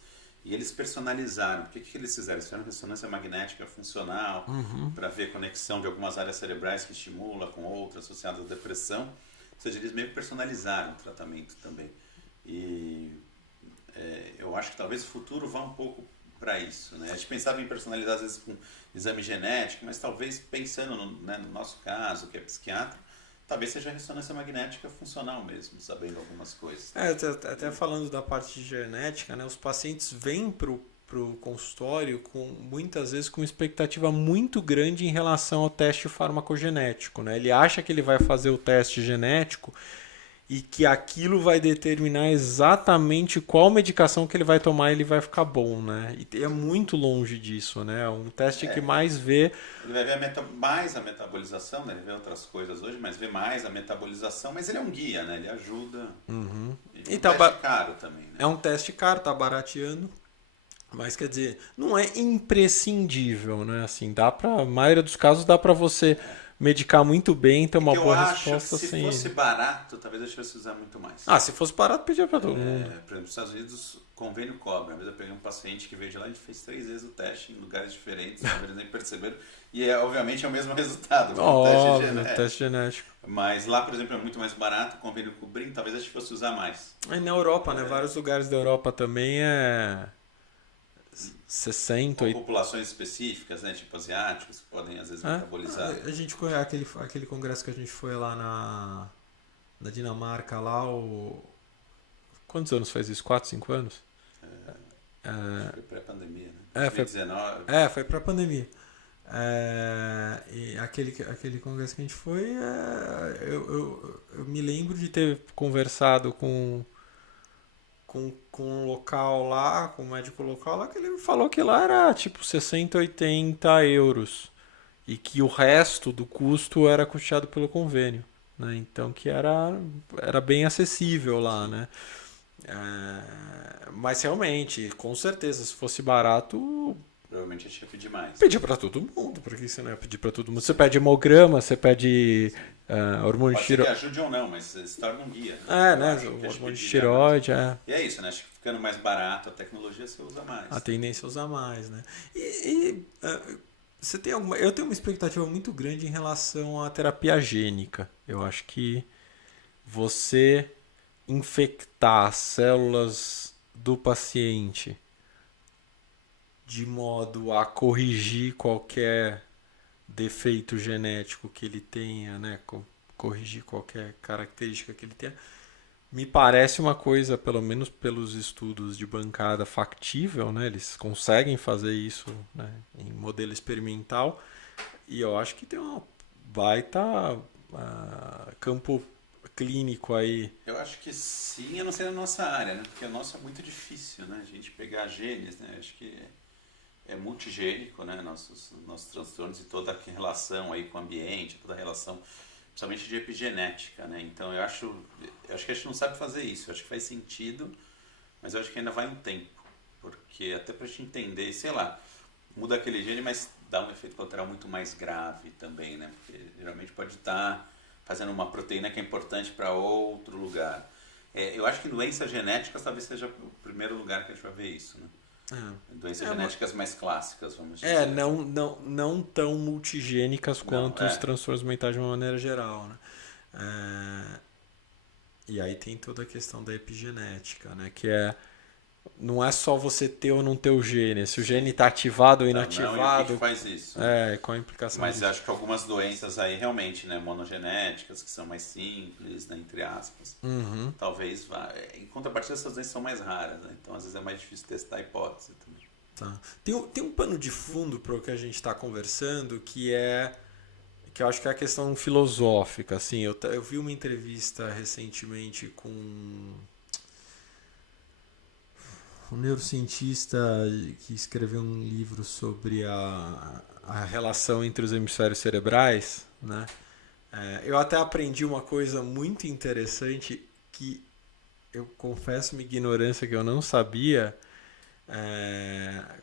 e eles personalizaram. O que eles fizeram? Eles fizeram ressonância magnética funcional para ver conexão de algumas áreas cerebrais que estimula com outras associadas à depressão. Ou seja, eles meio que personalizaram o tratamento também. E eu acho que talvez o futuro vá um pouco para isso. Né? A gente pensava em personalizar às vezes com exame genético, mas talvez pensando no nosso caso, que é psiquiatra, talvez seja ressonância magnética funcional mesmo, sabendo algumas coisas. Até falando da parte de genética, né, os pacientes vêm pro consultório muitas vezes com expectativa muito grande em relação ao teste farmacogenético, né? Ele acha que ele vai fazer o teste genético e que aquilo vai determinar exatamente qual medicação que ele vai tomar e ele vai ficar bom, né? E é muito longe disso, né? É um teste que mais vê... Ele vai ver mais a metabolização, né? Ele vê outras coisas hoje, mas vê mais a metabolização, mas ele é um guia, né? Ele ajuda. Uhum. E tá teste caro também, né? É um teste caro, tá barateando. Mas quer dizer, não é imprescindível, né? Assim, a maioria dos casos dá para você medicar muito bem, ter uma boa resposta se sem... fosse barato, talvez eu tivesse usar muito mais. Se fosse barato, pedia para todo mundo. Por exemplo, nos Estados Unidos, convênio cobra. Às vezes eu peguei um paciente que veio de lá e fez 3 vezes o teste em lugares diferentes, eles nem perceberam. E obviamente é o mesmo resultado. Teste genético. Mas lá, por exemplo, é muito mais barato, o convênio cobrindo, talvez a gente fosse usar mais. E na Europa, né? Vários lugares da Europa também 60, com populações específicas, né, tipo asiáticos, que podem às vezes metabolizar. A gente foi aquele congresso que a gente foi lá na Dinamarca lá, quantos anos faz isso? 4, 5 anos? Foi pré-pandemia, né? 2019. Foi pré-pandemia. E aquele congresso que a gente foi, eu me lembro de ter conversado com um local lá, com um médico local lá, que ele falou que lá era tipo 60, 80 euros e que o resto do custo era custeado pelo convênio, né? Então que era bem acessível lá, né? Mas realmente, com certeza, se fosse barato, provavelmente a gente ia pedir mais. Pedir para todo mundo, porque você não ia pedir para todo mundo. Você pede hemograma, você pede hormônio de tiroide. Pode ser que ajude ou não, mas se torna um guia. Né? O hormônio de tiroide, E é isso, né? Acho que ficando mais barato, a tecnologia você usa mais. A tendência é usar mais, né? Você tem alguma... Eu tenho uma expectativa muito grande em relação à terapia gênica. Eu acho que você infectar as células do paciente de modo a corrigir qualquer defeito genético que ele tenha, né? Corrigir qualquer característica que ele tenha, me parece uma coisa, pelo menos pelos estudos de bancada, factível, né? Eles conseguem fazer isso, né, em modelo experimental, e eu acho que tem uma baita campo clínico aí. Eu acho que sim, a não ser na nossa área, né? Porque o nosso é muito difícil, né? A gente pegar genes, né? Acho que é multigênico, né? Nossos transtornos e toda a relação aí com o ambiente, toda a relação, principalmente de epigenética, né? Então eu acho que a gente não sabe fazer isso. Eu acho que faz sentido, mas eu acho que ainda vai um tempo, porque até pra gente entender, sei lá, muda aquele gene, mas dá um efeito colateral muito mais grave também, né? Porque geralmente pode estar fazendo uma proteína que é importante para outro lugar. Eu acho que doenças genéticas talvez seja o primeiro lugar que a gente vai ver isso, né? Doenças genéticas mais clássicas, vamos dizer. Não tão multigênicas quanto os transtornos mentais de uma maneira geral, né? E aí tem toda a questão da epigenética, né? Que não é só você ter ou não ter o gene. Se o gene está ativado ou inativado. Não, e o que faz isso? Qual a implicação Mas disso? acho que algumas doenças aí realmente, né, monogenéticas, que são mais simples, né, entre aspas, talvez vá. Em contrapartida, essas doenças são mais raras, né? Então às vezes é mais difícil testar a hipótese também. Tá. Tem um pano de fundo para o que a gente está conversando, que eu acho que é a questão filosófica. Assim, eu vi uma entrevista recentemente com um neurocientista que escreveu um livro sobre a relação entre os hemisférios cerebrais, né? Eu até aprendi uma coisa muito interessante que eu confesso minha ignorância que eu não sabia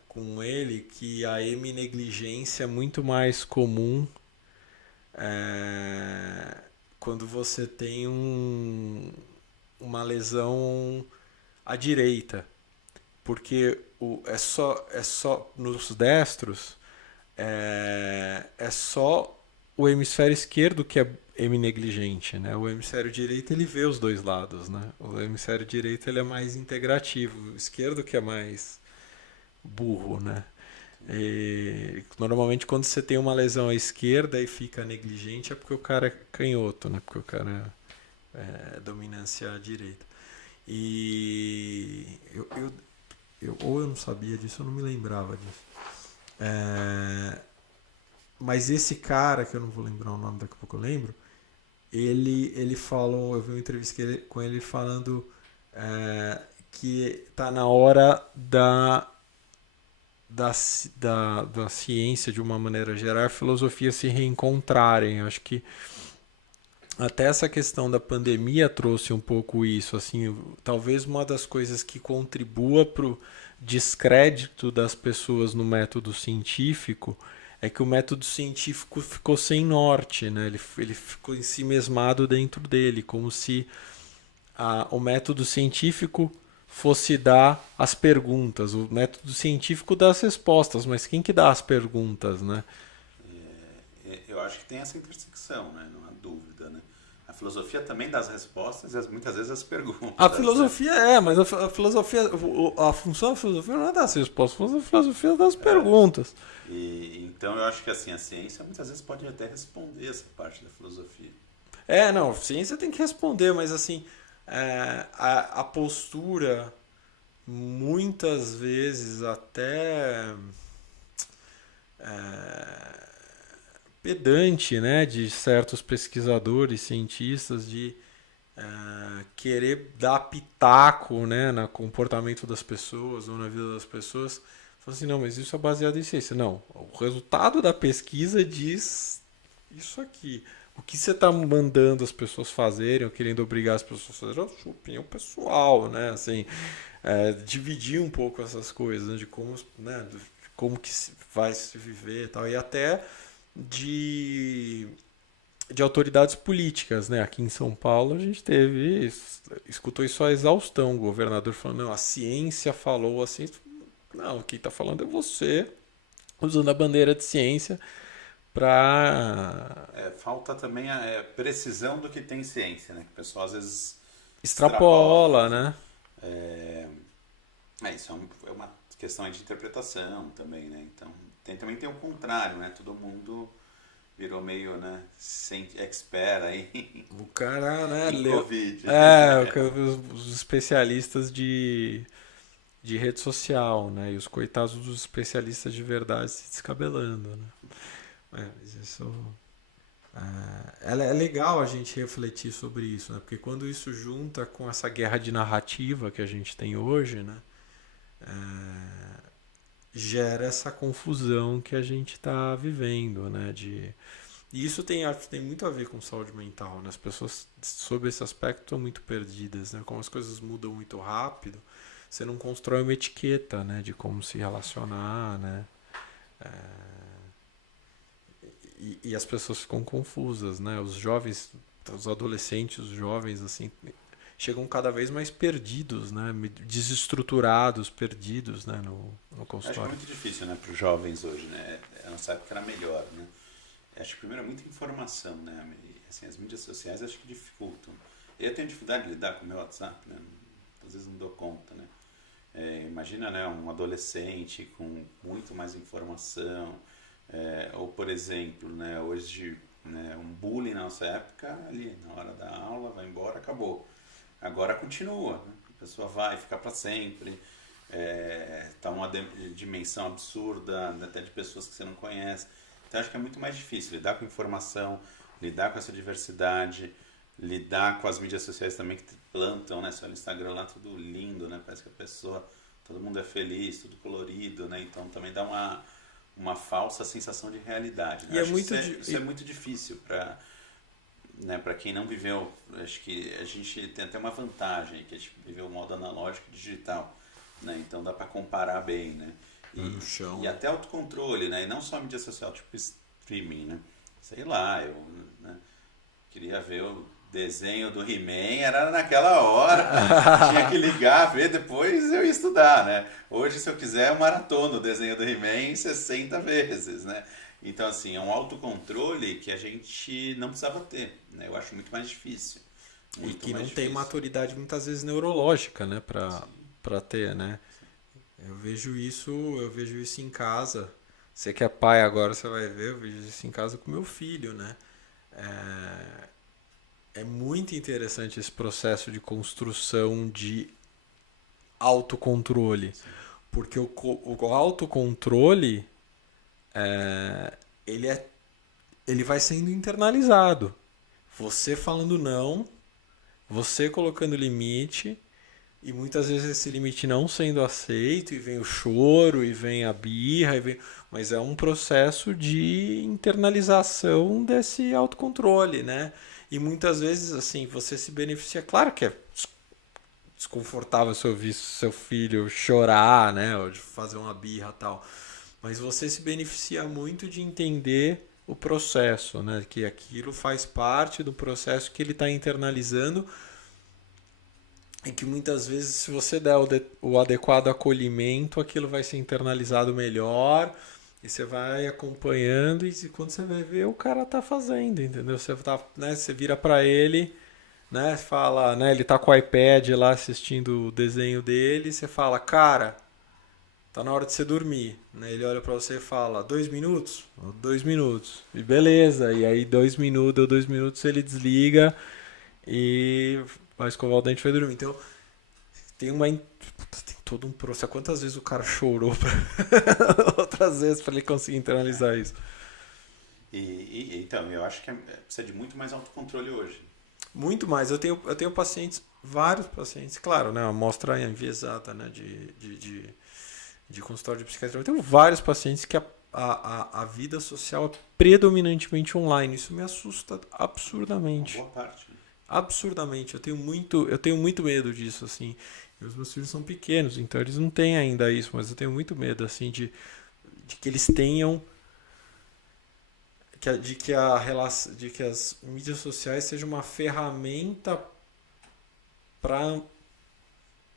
com ele, que a heminegligência é muito mais comum quando você tem uma lesão à direita. Porque é só nos destros, é só o hemisfério esquerdo que é heminegligente, né? O hemisfério direito ele vê os dois lados, né? O hemisfério direito ele é mais integrativo, o esquerdo que é mais burro, né? E, normalmente quando você tem uma lesão à esquerda e fica negligente é porque o cara é canhoto, né? Porque o cara é dominância à direita. E ou eu não sabia disso, eu não me lembrava disso. Mas esse cara, que eu não vou lembrar o nome, daqui a pouco eu lembro, ele falou, eu vi uma entrevista com ele falando que tá na hora da ciência, de uma maneira geral, a filosofia se reencontrarem. Acho que até essa questão da pandemia trouxe um pouco isso. Assim, talvez uma das coisas que contribua para o descrédito das pessoas no método científico é que o método científico ficou sem norte, né? Ele ficou ensimesmado dentro dele, como se o método científico fosse dar as perguntas. O método científico dá as respostas, mas quem que dá as perguntas, né? Eu acho que tem essa intersecção, né? Não há dúvida, né? A filosofia também dá as respostas e muitas vezes as perguntas. A filosofia mas a filosofia, a função da filosofia não é dar as respostas, a filosofia é dar as perguntas. Então eu acho que assim, a ciência muitas vezes pode até responder essa parte da filosofia. Não, a ciência tem que responder, mas assim, a postura muitas vezes até pedante, né, de certos pesquisadores, cientistas, de querer dar pitaco, né, no comportamento das pessoas ou na vida das pessoas. Fala assim, não, mas isso é baseado em ciência. Não, o resultado da pesquisa diz isso aqui. O que você está mandando as pessoas fazerem, ou querendo obrigar as pessoas a fazerem, é a sua opinião pessoal, né? Assim, dividir um pouco essas coisas, né? De como, né? De como que vai se viver e tal. E até de autoridades políticas, né? Aqui em São Paulo a gente escutou isso à exaustão, o governador falando, não, a ciência falou assim. Não, quem está falando é você, usando a bandeira de ciência para... falta também a precisão do que tem ciência, né? Que o pessoal às vezes extrapola, né? Isso é uma questão de interpretação também, né? Então, também tem o contrário, né? Todo mundo virou meio, né, sem expert aí. O cara, né, Covid. Os especialistas de rede social, né? E os coitados dos especialistas de verdade se descabelando, né? Mas isso é legal a gente refletir sobre isso, né? Porque quando isso junta com essa guerra de narrativa que a gente tem hoje, né? Gera essa confusão que a gente está vivendo, né? E isso acho que tem muito a ver com saúde mental, né? As pessoas, sob esse aspecto, estão muito perdidas, né? Como as coisas mudam muito rápido, você não constrói uma etiqueta, né? De como se relacionar, né? E as pessoas ficam confusas, né? Os jovens, os adolescentes, os jovens, assim, chegam cada vez mais perdidos, né? Desestruturados, perdidos, né? No consultório. Acho que é muito difícil, né? Para os jovens hoje, né? A nossa época era melhor, né? Acho que primeiro é muita informação, né? Assim, as mídias sociais acho que dificultam. Eu tenho dificuldade de lidar com o meu WhatsApp, né? Às vezes não dou conta, né? Imagina, né, um adolescente com muito mais informação, ou por exemplo, né, hoje, né, um bullying na nossa época, ali na hora da aula, vai embora, acabou. Agora continua, né? A pessoa vai ficar para sempre, tá uma dimensão absurda, até de pessoas que você não conhece. Então acho que é muito mais difícil lidar com informação, lidar com essa diversidade, lidar com as mídias sociais também que plantam, né? Só no Instagram lá tudo lindo, né? Parece que a pessoa, todo mundo é feliz, tudo colorido, né? Então também dá uma falsa sensação de realidade, né? Isso é muito difícil para, né, para quem não viveu. Acho que a gente tem até uma vantagem, que a gente viveu o modo analógico e digital, né? Então dá para comparar bem, né? E até autocontrole, né? E não só mídia social, tipo streaming, né? Sei lá, eu, né, queria ver o desenho do He-Man, era naquela hora, tinha que ligar, ver, depois eu ia estudar, né? Hoje, se eu quiser, eu maratono o desenho do He-Man 60 vezes, né? Então, assim, é um autocontrole que a gente não precisava ter, né? Eu acho muito mais difícil. E que não tem maturidade, muitas vezes, neurológica, né? Pra ter, né? Eu vejo isso em casa. Você que é pai agora, você vai ver, eu vejo isso em casa com meu filho, né? É muito interessante esse processo de construção de autocontrole. Sim. Porque o autocontrole, ele, ele vai sendo internalizado. Você falando não, você colocando limite, e muitas vezes esse limite não sendo aceito, e vem o choro, e vem a birra, mas é um processo de internalização desse autocontrole, né? E muitas vezes, assim, você se beneficia. Claro que é desconfortável se ouvir seu filho chorar, né? Ou de fazer uma birra e tal. Mas você se beneficia muito de entender o processo, né? Que aquilo faz parte do processo que ele está internalizando e que muitas vezes, se você der o adequado acolhimento, aquilo vai ser internalizado melhor e você vai acompanhando e quando você vai ver, o cara tá fazendo, entendeu? Você, tá, né, você vira para ele, né, fala, né, ele tá com o iPad lá assistindo o desenho dele, você fala, cara, tá na hora de você dormir, né? Ele olha para você e fala, 2 minutos? 2 minutos. E beleza, e aí 2 minutos, deu 2 minutos, ele desliga e vai escovar o dente e vai dormir. Então, tem todo um processo. Quantas vezes o cara chorou outras vezes para ele conseguir internalizar isso? Então, eu acho que precisa de muito mais autocontrole hoje. Muito mais. Eu tenho pacientes, vários pacientes, claro, né? Uma amostra enviesada, né? De consultório de psiquiatria. Eu tenho vários pacientes que a vida social é predominantemente online. Isso me assusta Uma absurdamente. boa parte. Né? Absurdamente. Eu tenho muito medo disso, assim. E os meus filhos são pequenos, então eles não têm ainda isso, mas eu tenho muito medo, assim, de que eles tenham. De que as mídias sociais sejam uma ferramenta para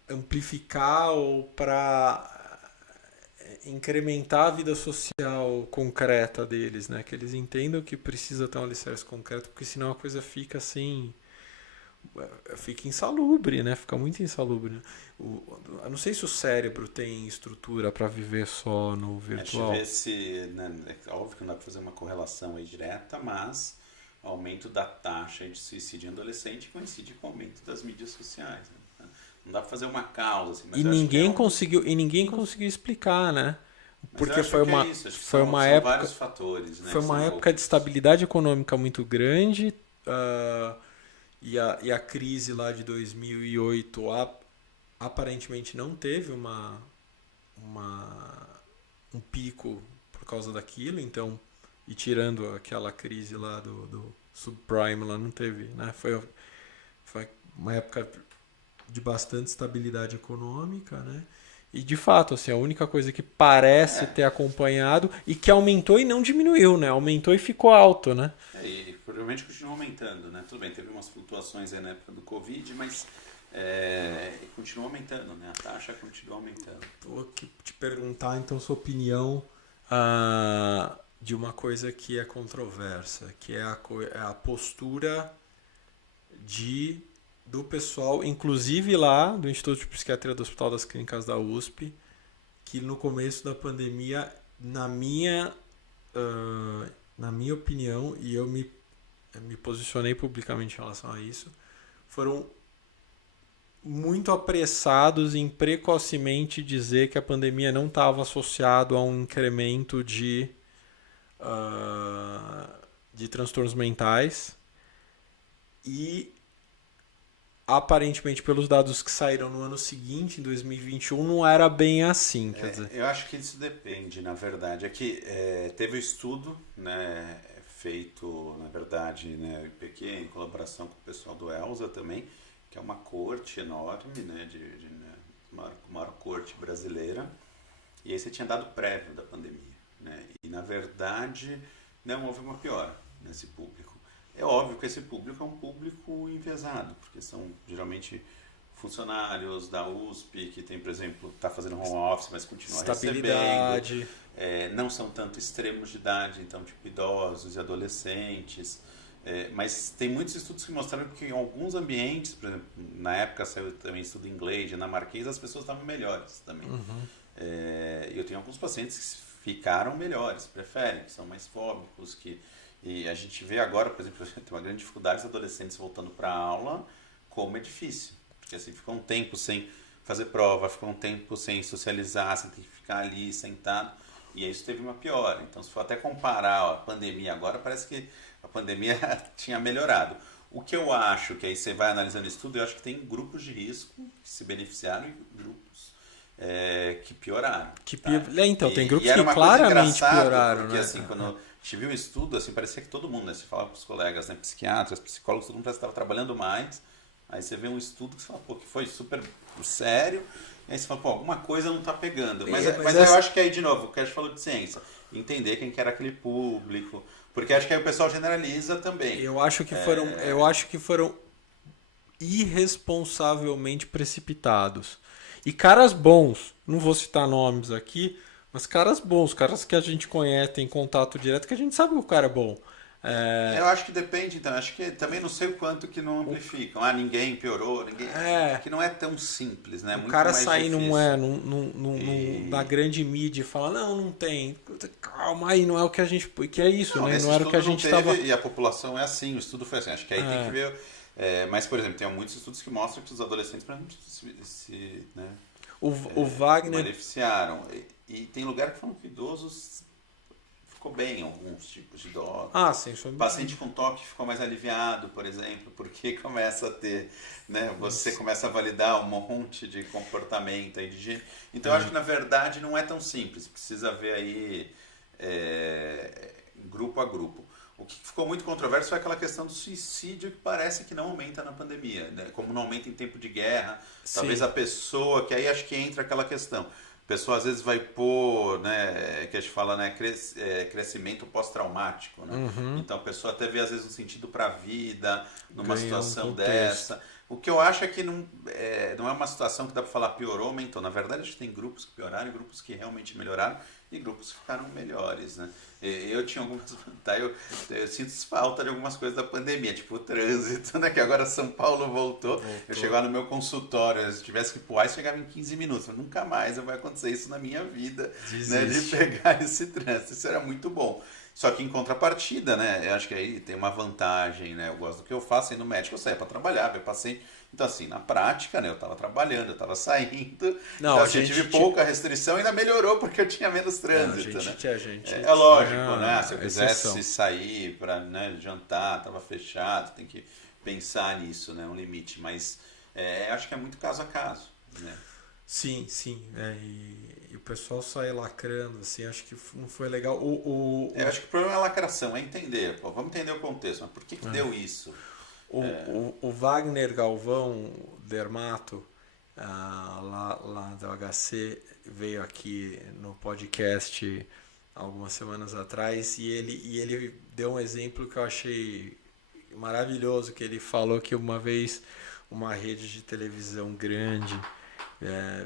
amplificar ou para incrementar a vida social concreta deles, né? Que eles entendam que precisa ter um alicerce concreto, porque senão a coisa fica assim, fica insalubre, né? Fica muito insalubre. Né? Eu não sei se o cérebro tem estrutura para viver só no A gente virtual. vê se, né, é óbvio que não dá para fazer uma correlação aí direta, mas o aumento da taxa de suicídio em adolescente coincide com o aumento das mídias sociais. Né? Não dá para fazer uma causa, assim, mas E eu acho que é ninguém um. conseguiu, e ninguém conseguiu explicar, né? Mas eu Porque acho que é isso, acho que foi uma são época, vários fatores, né, foi que uma são época de envolvidos. estabilidade econômica muito grande, e a crise lá de 2008 aparentemente não teve uma, um pico por causa daquilo, então, e tirando aquela crise lá do subprime, lá não teve, né? Foi uma época de bastante estabilidade econômica, né? E de fato, assim, a única coisa que parece É, ter acompanhado e que aumentou e não diminuiu, né? Aumentou e ficou alto, né? e provavelmente continua aumentando, né? Tudo bem, teve umas flutuações aí na época do Covid, mas continua aumentando, né? A taxa continua aumentando. Vou aqui te perguntar então sua opinião de uma coisa que é controversa, que é a postura de do pessoal, inclusive lá do Instituto de Psiquiatria do Hospital das Clínicas da USP, que no começo da pandemia, na minha opinião, e eu me posicionei publicamente em relação a isso, foram muito apressados em precocemente dizer que a pandemia não estava associado a um incremento de transtornos mentais e aparentemente pelos dados que saíram no ano seguinte, em 2021, não era bem assim, quer dizer. Eu acho que isso depende, na verdade. É que teve um estudo, né, feito, na verdade, né, o IPQ, em colaboração com o pessoal do ELSA também, que é uma corte enorme, né, né, maior corte brasileira. E aí você tinha dado prévio da pandemia. Né, e, na verdade, não houve uma piora nesse público. É óbvio que esse público é um público enviesado, porque são geralmente funcionários da USP que tem, por exemplo, está fazendo home office, mas continua recebendo. Estabilidade. Não são tanto extremos de idade, então tipo idosos e adolescentes. Mas tem muitos estudos que mostraram que em alguns ambientes, por exemplo, na época saiu também estudo em inglês, dinamarquês, as pessoas estavam melhores também. Uhum. Eu tenho alguns pacientes que ficaram melhores, preferem, que são mais fóbicos, e a gente vê agora, por exemplo, tem uma grande dificuldade os adolescentes voltando para a aula, como é difícil. Porque assim, ficou um tempo sem fazer prova, ficou um tempo sem socializar, sem ter que ficar ali sentado, e aí isso teve uma piora. Então, se for até comparar a pandemia agora, parece que a pandemia tinha melhorado. O que eu acho, que aí você vai analisando isso tudo, eu acho que tem grupos de risco que se beneficiaram e grupos que pioraram. Tá? Então, tem grupos que claramente pioraram. Porque assim, quando a gente viu o estudo, assim, parecia que todo mundo, né? Você falava para os colegas, né, psiquiatras, psicólogos, todo mundo parece que estava trabalhando mais. Aí você vê um estudo que você fala, pô, que foi super sério. E aí você fala, pô, alguma coisa não está pegando. Mas eu acho que aí, de novo, o que a gente falou de ciência, entender quem que era aquele público. Porque acho que aí o pessoal generaliza também. Eu acho que foram irresponsavelmente precipitados. E caras bons, não vou citar nomes aqui, mas caras bons, caras que a gente conhece, tem contato direto, que a gente sabe que o cara é bom. Eu acho que depende, então. Acho que também não sei o quanto que não amplificam. Ninguém piorou, ninguém. Que não é tão simples, né? O muito cara mais sair difícil. na grande mídia e falar, não tem. Calma aí, não é o que a gente. Que é isso, né? Não era o que a gente estava. E a população é assim, o estudo foi assim. Acho que aí tem que ver. Mas, por exemplo, tem muitos estudos que mostram que os adolescentes, por exemplo, o Wagner beneficiaram. E tem lugar que falam que idosos ficou bem, alguns tipos de idosos. Sim, foi paciente com toque ficou mais aliviado, por exemplo, porque começa a ter, né, você começa a validar um monte de comportamento aí de gente. Então, eu acho que na verdade não é tão simples, precisa ver aí grupo a grupo. O que ficou muito controverso foi aquela questão do suicídio, que parece que não aumenta na pandemia, né? Como não aumenta em tempo de guerra, talvez a pessoa, que aí acho que entra aquela questão. A pessoa às vezes vai pôr, né, que a gente fala, né, crescimento pós-traumático, né? Então a pessoa até vê às vezes um sentido para a vida numa situação dessa. O que eu acho é que não é uma situação que dá para falar piorou, aumentou. Na verdade, acho que tem grupos que pioraram, grupos que realmente melhoraram e grupos que ficaram melhores, né? Eu tinha algumas vantagens, eu sinto falta de algumas coisas da pandemia, tipo o trânsito, né? Que agora São Paulo voltou. Eu chegava no meu consultório, se tivesse que ir pro ar, chegava em 15 minutos. Nunca mais vai acontecer isso na minha vida, né? De pegar esse trânsito. Isso era muito bom. Só que em contrapartida, né? Eu acho que aí tem uma vantagem, né? Eu gosto do que eu faço, sendo médico, eu saía para trabalhar, ver paciente. Então, assim, na prática, né? Eu estava trabalhando, eu estava saindo. Então, eu tive pouca restrição e ainda melhorou porque eu tinha menos trânsito, né? É lógico, né? Se eu quisesse sair para, né, jantar, estava fechado, tem que pensar nisso, né? Um limite. Mas acho que é muito caso a caso, né? Sim. E o pessoal sai lacrando, assim, acho que não foi legal. Eu acho que o problema é a lacração, é entender. Pô, vamos entender o contexto, mas por que deu isso? O Wagner Galvão Dermato, lá do HC, veio aqui no podcast algumas semanas atrás e ele deu um exemplo que eu achei maravilhoso, que ele falou que uma vez uma rede de televisão grande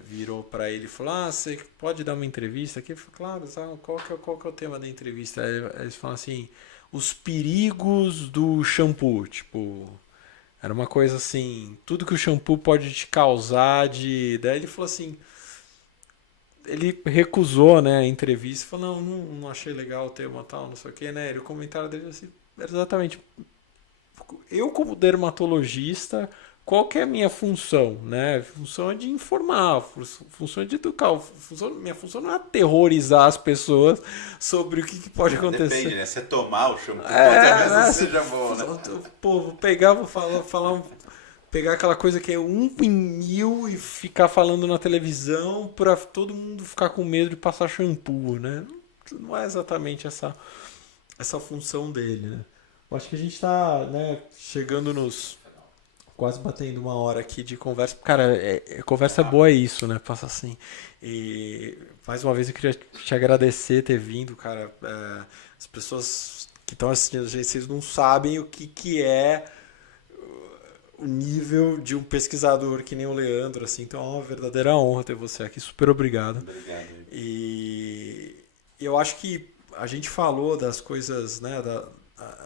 virou para ele e falou, você pode dar uma entrevista aqui? Eu falei, claro, qual que é o tema da entrevista? Aí eles falam assim, os perigos do shampoo, tipo, era uma coisa assim, tudo que o shampoo pode te causar daí ele falou assim, ele recusou, né, a entrevista, falou, não achei legal o tema tal, não sei o que, né, e o comentário dele assim, exatamente, eu como dermatologista, qual que é a minha função, né? Função é de informar, função é de educar. Minha função não é aterrorizar as pessoas sobre o que pode acontecer. Depende, né? Você tomar o shampoo, talvez seja bom, né? Pô, vou pegar aquela coisa que é 1 em 1000 e ficar falando na televisão para todo mundo ficar com medo de passar shampoo, né? Não é exatamente essa função dele, né? Eu acho que a gente está, né, chegando quase batendo 1 hora aqui de conversa. Cara, conversa boa é isso, né? Passa assim. E mais uma vez eu queria te agradecer ter vindo, cara. As pessoas que estão assistindo a gente, vocês não sabem o que é o nível de um pesquisador que nem o Leandro, assim. Então é uma verdadeira honra ter você aqui. Super obrigado. Obrigado. E eu acho que a gente falou das coisas, né?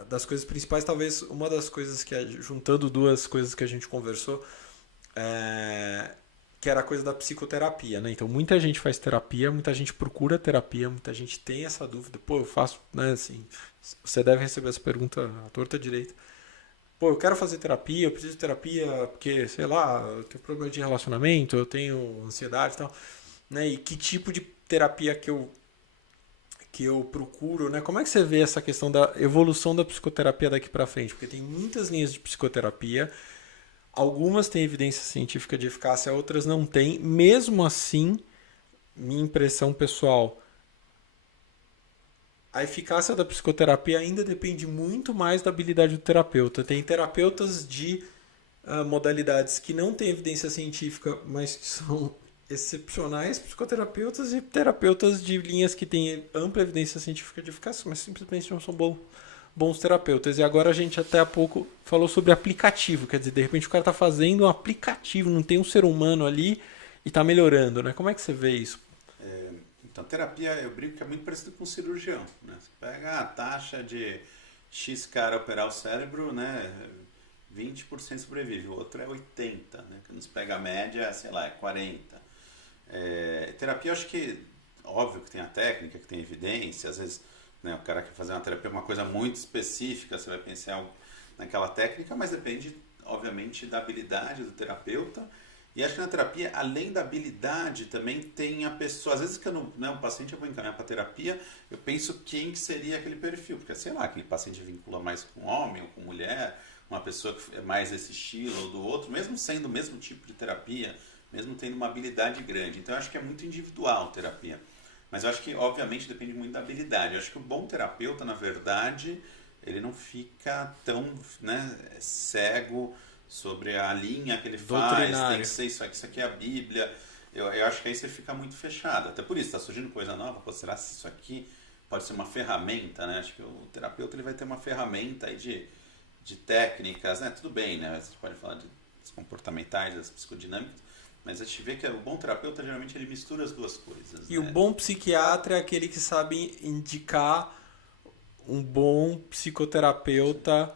Das coisas principais, talvez uma das coisas juntando 2 coisas que a gente conversou, que era a coisa da psicoterapia, né? Então muita gente faz terapia, muita gente procura terapia, muita gente tem essa dúvida. Pô, eu faço, né, assim, você deve receber essa pergunta à torta à direita. Pô, eu quero fazer terapia, eu preciso de terapia porque, sei lá, eu tenho problema de relacionamento, eu tenho ansiedade e tal, né? E que tipo de terapia que eu procuro, né? Como é que você vê essa questão da evolução da psicoterapia daqui para frente? Porque tem muitas linhas de psicoterapia, algumas têm evidência científica de eficácia, outras não têm. Mesmo assim, minha impressão pessoal, a eficácia da psicoterapia ainda depende muito mais da habilidade do terapeuta. Tem terapeutas de modalidades que não têm evidência científica, mas que são excepcionais psicoterapeutas, e terapeutas de linhas que têm ampla evidência científica de eficácia, mas simplesmente não são bons terapeutas. E agora a gente até há pouco falou sobre aplicativo, quer dizer, de repente o cara está fazendo um aplicativo, não tem um ser humano ali e está melhorando, né? Como é que você vê isso? Então, terapia, eu brinco que é muito parecido com cirurgião, né? Você pega a taxa de X cara operar o cérebro, né? 20% sobrevive, o outro é 80%, né? Quando você pega a média, sei lá, é 40%. Terapia, eu acho que, óbvio que tem a técnica, que tem evidência, às vezes, né, o cara quer fazer uma terapia, uma coisa muito específica, você vai pensar naquela técnica, mas depende, obviamente, da habilidade do terapeuta. E acho que na terapia, além da habilidade, também tem a pessoa. Às vezes que um paciente eu vou encaminhar para terapia, eu penso quem que seria aquele perfil. Porque, sei lá, aquele paciente vincula mais com homem ou com mulher, uma pessoa que é mais desse estilo ou do outro, mesmo sendo o mesmo tipo de terapia, mesmo tendo uma habilidade grande. Então, eu acho que é muito individual a terapia. Mas eu acho que, obviamente, depende muito da habilidade. Eu acho que o bom terapeuta, na verdade, ele não fica tão, né, cego sobre a linha que ele faz, tem que ser isso aqui é a Bíblia. Eu acho que aí você fica muito fechado. Até por isso, está surgindo coisa nova. Pô, será que isso aqui pode ser uma ferramenta, né? Acho que o terapeuta ele vai ter uma ferramenta aí de técnicas, né? Tudo bem, né? A gente pode falar das comportamentais, das psicodinâmicas, mas a gente vê que o bom terapeuta, geralmente, ele mistura as duas coisas. E né? o bom psiquiatra é aquele que sabe indicar um bom psicoterapeuta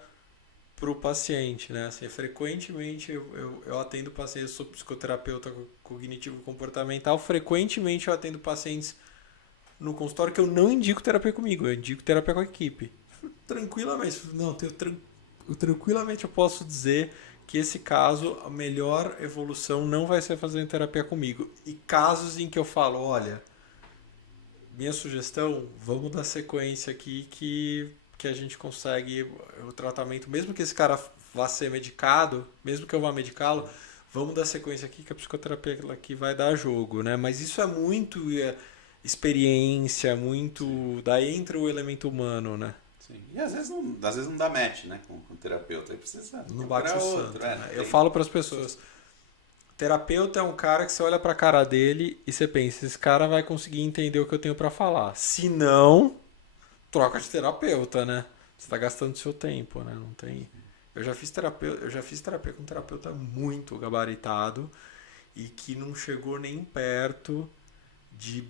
para o paciente, né? Assim, frequentemente eu atendo pacientes, eu sou psicoterapeuta cognitivo-comportamental, frequentemente eu atendo pacientes no consultório que eu não indico terapia comigo, eu indico terapia com a equipe. Tranquilamente, tranquilamente eu posso dizer que esse caso, a melhor evolução não vai ser fazendo terapia comigo. E casos em que eu falo, olha, minha sugestão, vamos dar sequência aqui que a gente consegue o tratamento, mesmo que esse cara vá ser medicado, mesmo que eu vá medicá-lo, vamos dar sequência aqui que a psicoterapia aqui vai dar jogo, né? Mas isso é muito experiência, muito... Daí entra o elemento humano, né? Sim. E às vezes não dá match, né, com o terapeuta, aí precisa não bate o outro. Santo, né? Eu falo para as pessoas, terapeuta é um cara que você olha para a cara dele e você pensa, esse cara vai conseguir entender o que eu tenho para falar. Se não, troca de terapeuta, né? Você está gastando seu tempo, né? Não tem. Eu já fiz terapia com um terapeuta muito gabaritado e que não chegou nem perto de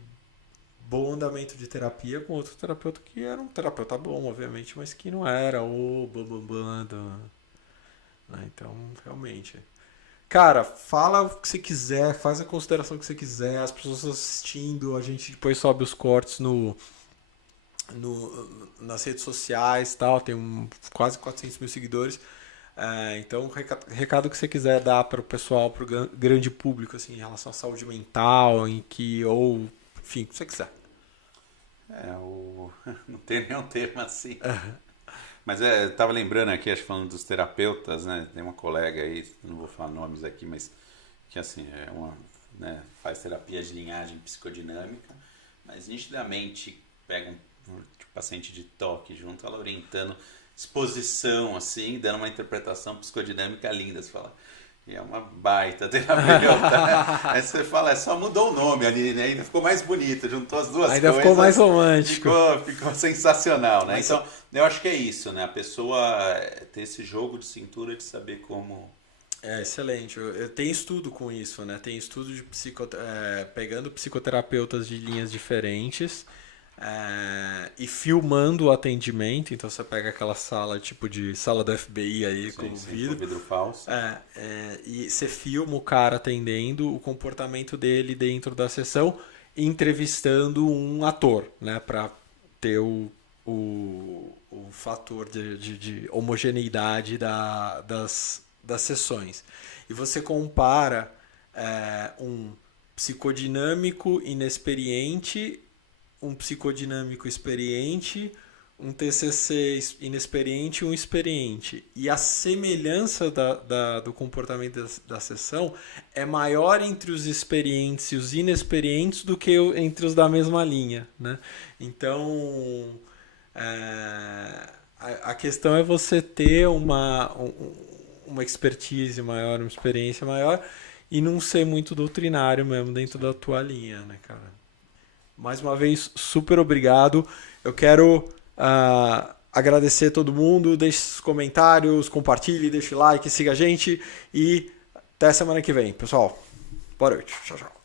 bom andamento de terapia com outro terapeuta que era um terapeuta bom, obviamente, mas que não era o bambambam. Né? Então, realmente. Cara, fala o que você quiser, faz a consideração que você quiser, as pessoas assistindo, a gente depois sobe os cortes nas redes sociais, tal, tem quase 400 mil seguidores. Então, recado que você quiser dar para o pessoal, para o grande público, assim, em relação à saúde mental, ou, enfim, o que você quiser. Não tem nenhum tema assim. Mas eu estava lembrando aqui, acho que falando dos terapeutas, né? Tem uma colega aí, não vou falar nomes aqui, mas que assim, né, faz terapia de linhagem psicodinâmica, mas nitidamente pega um paciente de toque junto, ela orientando exposição, assim, dando uma interpretação psicodinâmica linda. Você fala, e é uma baita terapeuta. Aí você fala, só mudou o nome ali, né? Ainda ficou mais bonito, juntou as duas coisas. Ainda ficou mais romântico. Ficou sensacional, né? Então, eu acho que é isso, né? A pessoa ter esse jogo de cintura de saber como... Excelente. Eu tenho estudo com isso, né? Tem estudo de pegando psicoterapeutas de linhas diferentes, e filmando o atendimento. Então você pega aquela sala tipo de sala do FBI aí com vidro falso. E você filma o cara atendendo, o comportamento dele dentro da sessão, entrevistando um ator, né, para ter o fator de homogeneidade das sessões. E você compara um psicodinâmico inexperiente, um psicodinâmico experiente, um TCC inexperiente e um experiente. E a semelhança do comportamento da sessão é maior entre os experientes e os inexperientes do que entre os da mesma linha, né? Então, a questão é você ter uma expertise maior, uma experiência maior e não ser muito doutrinário mesmo dentro da tua linha, né, cara? Mais uma vez, super obrigado. Eu quero agradecer a todo mundo. Deixe os comentários, compartilhe, deixe o like, siga a gente. E até semana que vem, pessoal. Boa noite. Tchau, tchau.